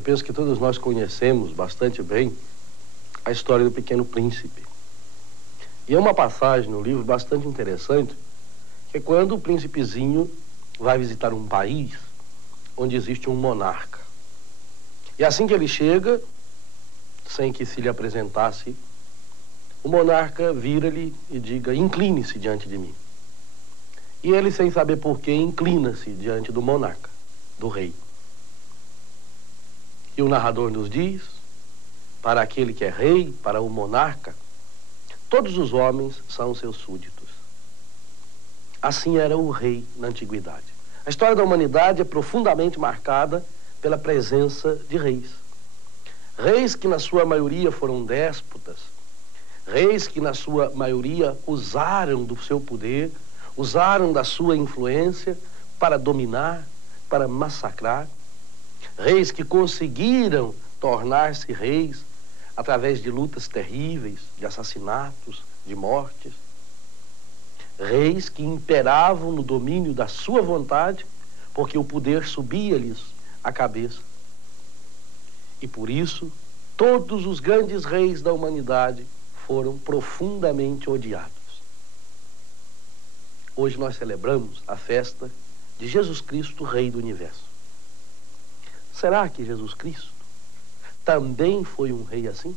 Eu penso que todos nós conhecemos bastante bem a história do Pequeno Príncipe. E é uma passagem no livro bastante interessante, que é quando o príncipezinho vai visitar um país onde existe um monarca. E assim que ele chega, sem que se lhe apresentasse, o monarca vira-lhe e diga: incline-se diante de mim. E ele, sem saber porquê, inclina-se diante do monarca, do rei. E o narrador nos diz, para aquele que é rei, para o monarca, todos os homens são seus súditos. Assim era o rei na antiguidade. A história da humanidade é profundamente marcada pela presença de reis. Reis que na sua maioria foram déspotas, reis que na sua maioria usaram do seu poder, usaram da sua influência para dominar, para massacrar. Reis que conseguiram tornar-se reis através de lutas terríveis, de assassinatos, de mortes. Reis que imperavam no domínio da sua vontade, porque o poder subia-lhes à cabeça. E por isso, todos os grandes reis da humanidade foram profundamente odiados. Hoje nós celebramos a festa de Jesus Cristo, Rei do Universo. Será que Jesus Cristo também foi um rei assim?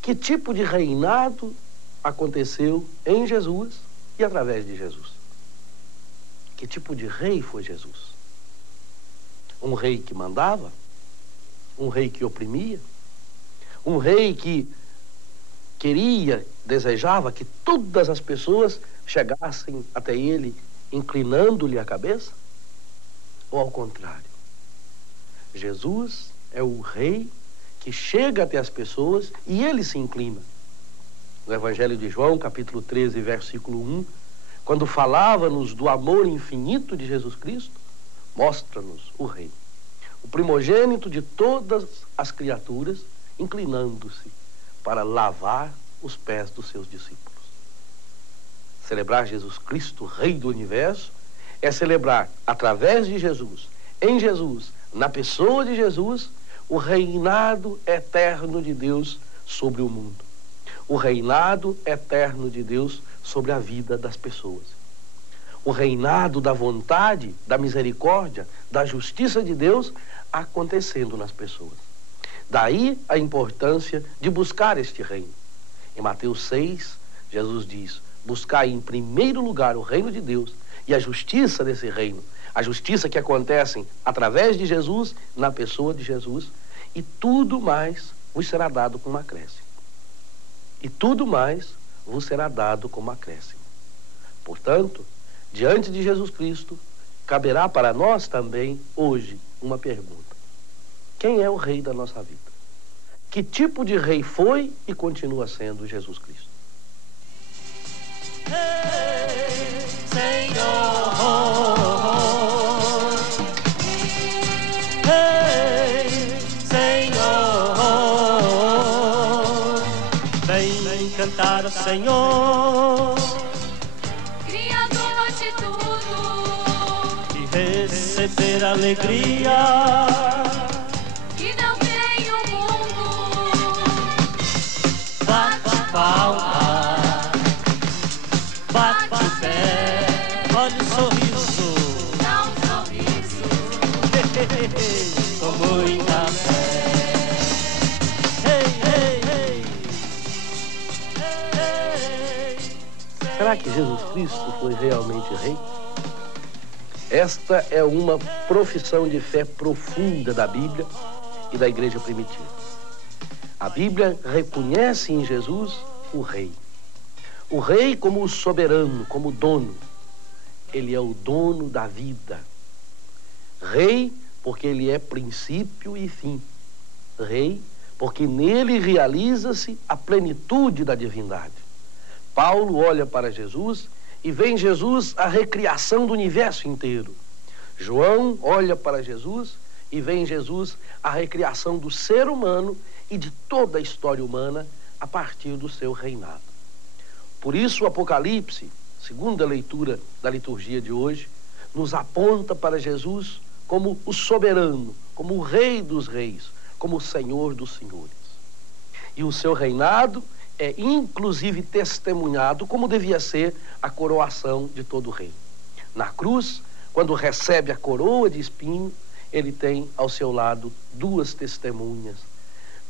Que tipo de reinado aconteceu em Jesus e através de Jesus? Que tipo de rei foi Jesus? Um rei que mandava? Um rei que oprimia? Um rei que queria, desejava que todas as pessoas chegassem até ele inclinando-lhe a cabeça? Ou ao contrário? Jesus é o rei que chega até as pessoas e ele se inclina. No Evangelho de João, capítulo 13, versículo 1, quando falava-nos do amor infinito de Jesus Cristo, mostra-nos o rei, o primogênito de todas as criaturas, inclinando-se para lavar os pés dos seus discípulos. Celebrar Jesus Cristo, Rei do Universo, é celebrar através de Jesus, em Jesus, na pessoa de Jesus, o reinado eterno de Deus sobre o mundo. O reinado eterno de Deus sobre a vida das pessoas. O reinado da vontade, da misericórdia, da justiça de Deus acontecendo nas pessoas. Daí a importância de buscar este reino. Em Mateus 6, Jesus diz: buscai em primeiro lugar o reino de Deus e a justiça desse reino. A justiça que acontece através de Jesus, na pessoa de Jesus, e tudo mais vos será dado como acréscimo. E tudo mais vos será dado como acréscimo. Portanto, diante de Jesus Cristo, caberá para nós também, hoje, uma pergunta: quem é o rei da nossa vida? Que tipo de rei foi e continua sendo Jesus Cristo? Hey, Senhor. Cantar ao Senhor, Criador de tudo, e receber alegria que não tem o mundo. Bate palma, bate o pé, olha o sorriso, Dá um sorriso, com muita fé. Será que Jesus Cristo foi realmente rei? Esta é uma profissão de fé profunda da Bíblia e da igreja primitiva. A Bíblia reconhece em Jesus o rei. O rei como o soberano, como o dono. Ele é o dono da vida. Rei porque ele é princípio e fim. Rei porque nele realiza-se a plenitude da divindade. Paulo olha para Jesus e vê em Jesus a recriação do universo inteiro. João olha para Jesus e vê em Jesus a recriação do ser humano e de toda a história humana a partir do seu reinado. Por isso o Apocalipse, segunda leitura da liturgia de hoje, nos aponta para Jesus como o soberano, como o rei dos reis, como o senhor dos senhores. E o seu reinado é inclusive testemunhado como devia ser a coroação de todo rei. Na cruz, quando recebe a coroa de espinho, ele tem ao seu lado duas testemunhas.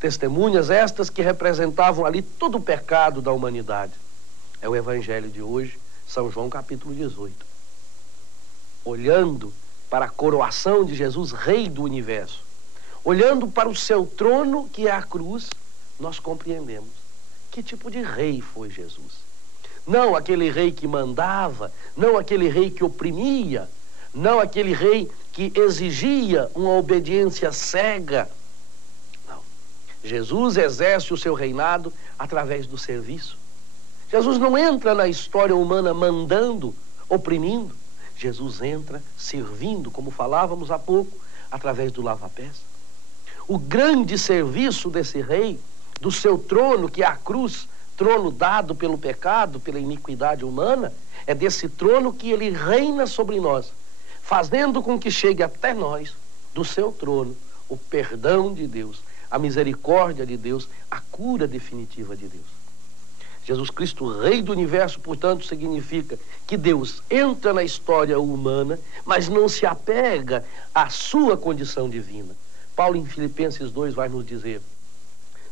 Testemunhas estas que representavam ali todo o pecado da humanidade. É o evangelho de hoje, São João capítulo 18. Olhando para a coroação de Jesus, rei do universo, olhando para o seu trono, que é a cruz, nós compreendemos que tipo de rei foi Jesus. Não aquele rei que mandava, não aquele rei que oprimia, não aquele rei que exigia uma obediência cega. Não. Jesus exerce o seu reinado através do serviço. Jesus não entra na história humana mandando, oprimindo. Jesus entra servindo, como falávamos há pouco, através do lava-pés. O grande serviço desse rei, do seu trono, que é a cruz, trono dado pelo pecado, pela iniquidade humana, é desse trono que ele reina sobre nós, fazendo com que chegue até nós, do seu trono, o perdão de Deus, a misericórdia de Deus, a cura definitiva de Deus. Jesus Cristo, Rei do Universo, portanto, significa que Deus entra na história humana, mas não se apega à sua condição divina. Paulo, em Filipenses 2, vai nos dizer: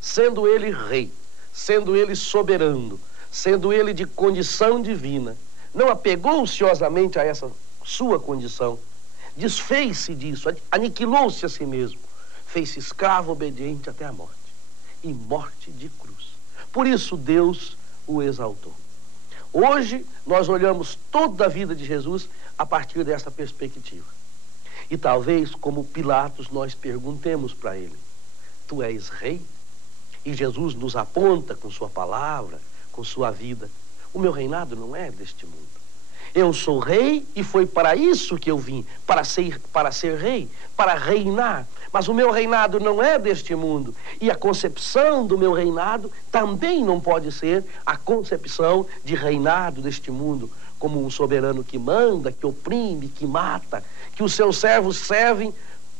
sendo ele rei, sendo ele soberano, sendo ele de condição divina, não apegou ociosamente a essa sua condição, desfez-se disso, aniquilou-se a si mesmo, fez-se escravo obediente até a morte, e morte de cruz. Por isso Deus o exaltou. Hoje nós olhamos toda a vida de Jesus a partir dessa perspectiva. E talvez, como Pilatos, nós perguntemos para ele: tu és rei? E Jesus nos aponta com sua palavra, com sua vida: o meu reinado não é deste mundo. Eu sou rei e foi para isso que eu vim, para ser rei, para reinar. Mas o meu reinado não é deste mundo. E a concepção do meu reinado também não pode ser a concepção de reinado deste mundo, como um soberano que manda, que oprime, que mata, que os seus servos servem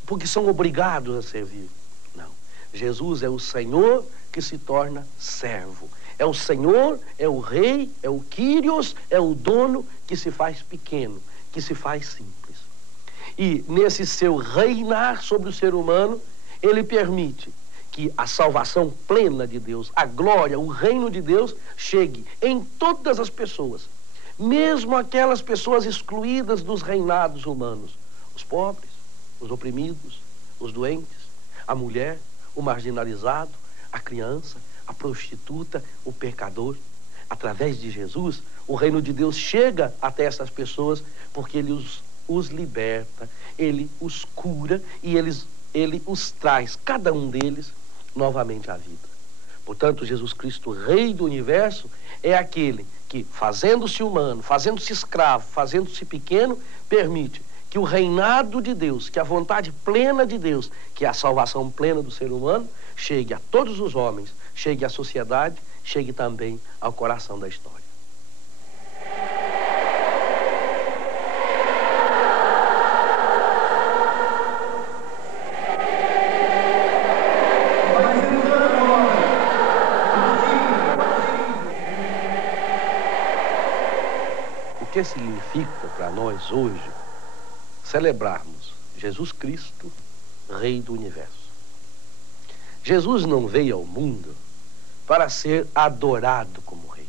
porque são obrigados a servir. Não. Jesus é o Senhor que se torna servo. É o Senhor, é o Rei, é o Kyrios, é o dono que se faz pequeno, que se faz simples. E nesse seu reinar sobre o ser humano, ele permite que a salvação plena de Deus, a glória, o reino de Deus chegue em todas as pessoas, mesmo aquelas pessoas excluídas dos reinados humanos, os pobres, os oprimidos, os doentes, a mulher, o marginalizado, a criança, a prostituta, o pecador. Através de Jesus, o reino de Deus chega até essas pessoas porque ele os liberta, ele os cura e ele os traz, cada um deles, novamente à vida. Portanto, Jesus Cristo, Rei do Universo, é aquele que, fazendo-se humano, fazendo-se escravo, fazendo-se pequeno, permite que o reinado de Deus, que a vontade plena de Deus, que é a salvação plena do ser humano, chegue a todos os homens, chegue à sociedade, chegue também ao coração da história. O que significa para nós hoje celebrarmos Jesus Cristo, Rei do Universo? Jesus não veio ao mundo para ser adorado como rei.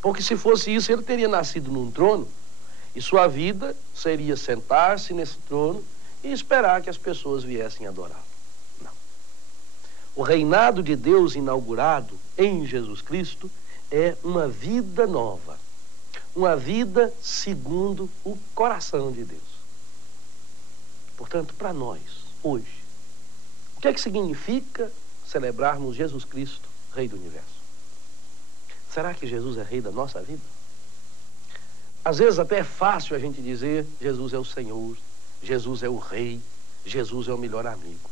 Porque se fosse isso, ele teria nascido num trono e sua vida seria sentar-se nesse trono e esperar que as pessoas viessem adorá-lo. Não. O reinado de Deus inaugurado em Jesus Cristo é uma vida nova, uma vida segundo o coração de Deus. Portanto, para nós, hoje, o que é que significa celebrarmos Jesus Cristo, Rei do Universo? Será que Jesus é Rei da nossa vida? Às vezes até é fácil a gente dizer: Jesus é o Senhor, Jesus é o Rei, Jesus é o melhor amigo.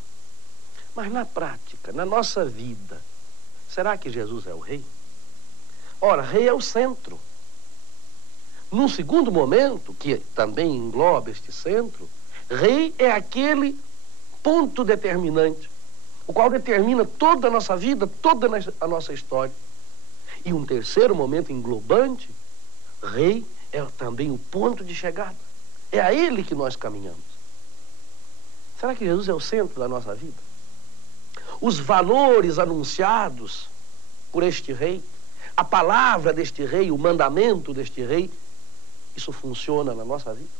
Mas na prática, na nossa vida, será que Jesus é o Rei? Ora, Rei é o centro. Num segundo momento, que também engloba este centro, Rei é aquele ponto determinante, o qual determina toda a nossa vida, toda a nossa história. E um terceiro momento englobante, rei é também o ponto de chegada. É a ele que nós caminhamos. Será que Jesus é o centro da nossa vida? Os valores anunciados por este rei, a palavra deste rei, o mandamento deste rei, isso funciona na nossa vida?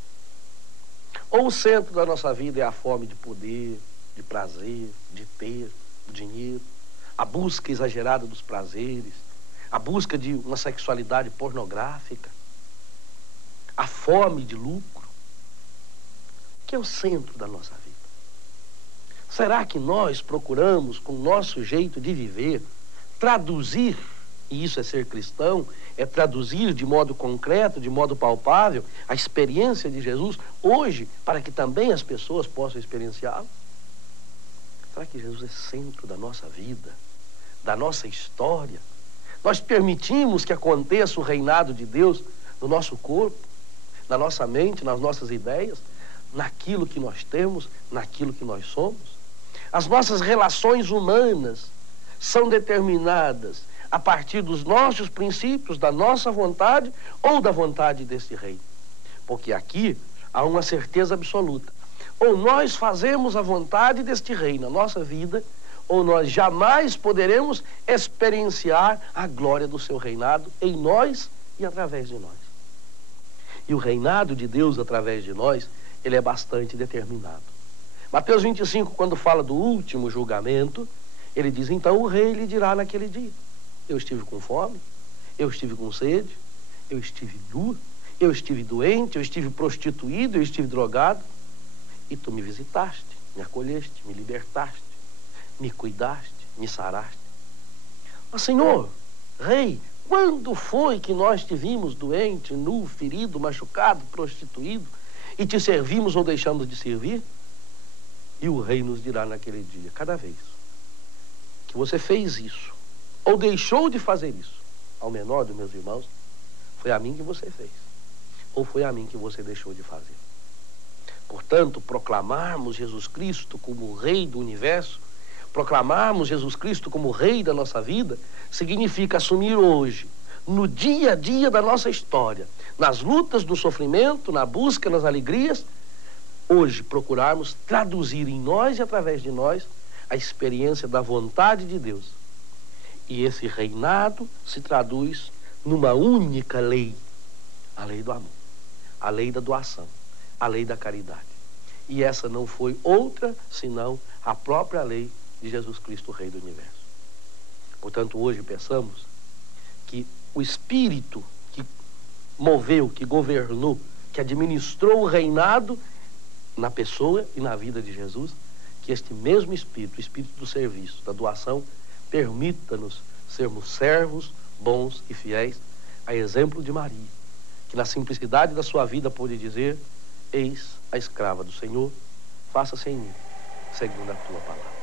Ou o centro da nossa vida é a fome de poder, de prazer, de ter, do dinheiro, a busca exagerada dos prazeres, a busca de uma sexualidade pornográfica, a fome de lucro, que é o centro da nossa vida? Será que nós procuramos, com o nosso jeito de viver, traduzir, e isso é ser cristão, é traduzir de modo concreto, de modo palpável, a experiência de Jesus hoje, para que também as pessoas possam experienciá-lo? Será que Jesus é centro da nossa vida, da nossa história? Nós permitimos que aconteça o reinado de Deus no nosso corpo, na nossa mente, nas nossas ideias, naquilo que nós temos, naquilo que nós somos? As nossas relações humanas são determinadas a partir dos nossos princípios, da nossa vontade ou da vontade desse rei? Porque aqui há uma certeza absoluta. Ou nós fazemos a vontade deste rei na nossa vida, ou nós jamais poderemos experienciar a glória do seu reinado em nós e através de nós. E o reinado de Deus através de nós, ele é bastante determinado. Mateus 25, quando fala do último julgamento, ele diz: então o rei lhe dirá naquele dia: eu estive com fome, eu estive com sede, eu estive nu, eu estive doente, eu estive prostituído, eu estive drogado, e tu me visitaste, me acolheste, me libertaste, me cuidaste, me saraste. Mas, Senhor, rei, quando foi que nós te vimos doente, nu, ferido, machucado, prostituído, e te servimos ou deixamos de servir? E o rei nos dirá naquele dia: cada vez que você fez isso, ou deixou de fazer isso, ao menor dos meus irmãos, foi a mim que você fez, ou foi a mim que você deixou de fazer. Portanto, proclamarmos Jesus Cristo como o Rei do universo, proclamarmos Jesus Cristo como o Rei da nossa vida, significa assumir hoje, no dia a dia da nossa história, nas lutas, no sofrimento, na busca, nas alegrias, hoje procurarmos traduzir em nós e através de nós a experiência da vontade de Deus. E esse reinado se traduz numa única lei, a lei do amor, a lei da doação, a lei da caridade. E essa não foi outra senão a própria lei de Jesus Cristo, o Rei do universo. Portanto, hoje peçamos que o Espírito que moveu, que governou, que administrou o reinado na pessoa e na vida de Jesus, que este mesmo Espírito, o Espírito do serviço, da doação, permita-nos sermos servos bons e fiéis, a exemplo de Maria, que na simplicidade da sua vida pôde dizer: eis a escrava do Senhor, faça-se em mim segundo a tua palavra.